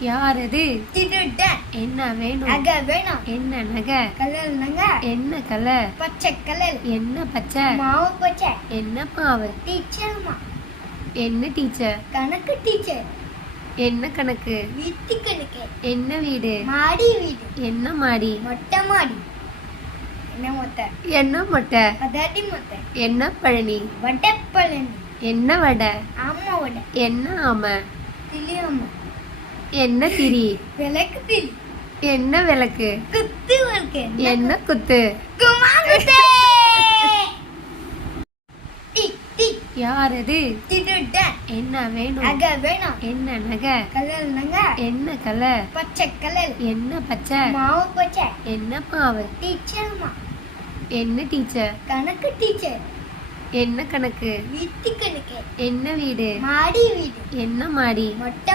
யார் அது? திருடன். என்ன வேணும்? நகை வேணும். என்ன நகை? கலர் நகை. என்ன கலர்? பச்சை கலர். என்ன பச்சை? மாவு பச்சை. என்ன மாவு? டீச்சர்மா. என்ன டீச்சர்? கணக்கு டீச்சர். என்ன கணக்கு? வீட்டு கணக்கு. என்ன வீடு? மாடி வீடு. என்ன மாடி? மொட்டை மாடி. என்ன மொட்டை? என்ன மொட்டை? அதாடி மொட்டை. என்ன பழனி? வடப்பழனி. என்ன வடை? ஆமா வடை. என்ன ஆமை? திலியாமா. என்ன திரி? விளக்கு திரி. என்ன விளக்கு? குத்து விளக்கு. என்ன குத்து? குமாங்குத்து. டி டி. யார் அது? திருடன். என்ன வேணும்? நகை வேணும். என்ன நகை? கலர் நகை. என்ன கலர்? பச்சை கலர். என்ன பச்சை? மாவு பச்சை. என்ன மாவு? டீச்சர்மா. என்ன டீச்சர்? கணக்கு டீச்சர். என்ன கணக்கு? வீட்டு கணக்கு. என்ன வீடு? மாடி வீடு. என்ன மாடி? மொட்டை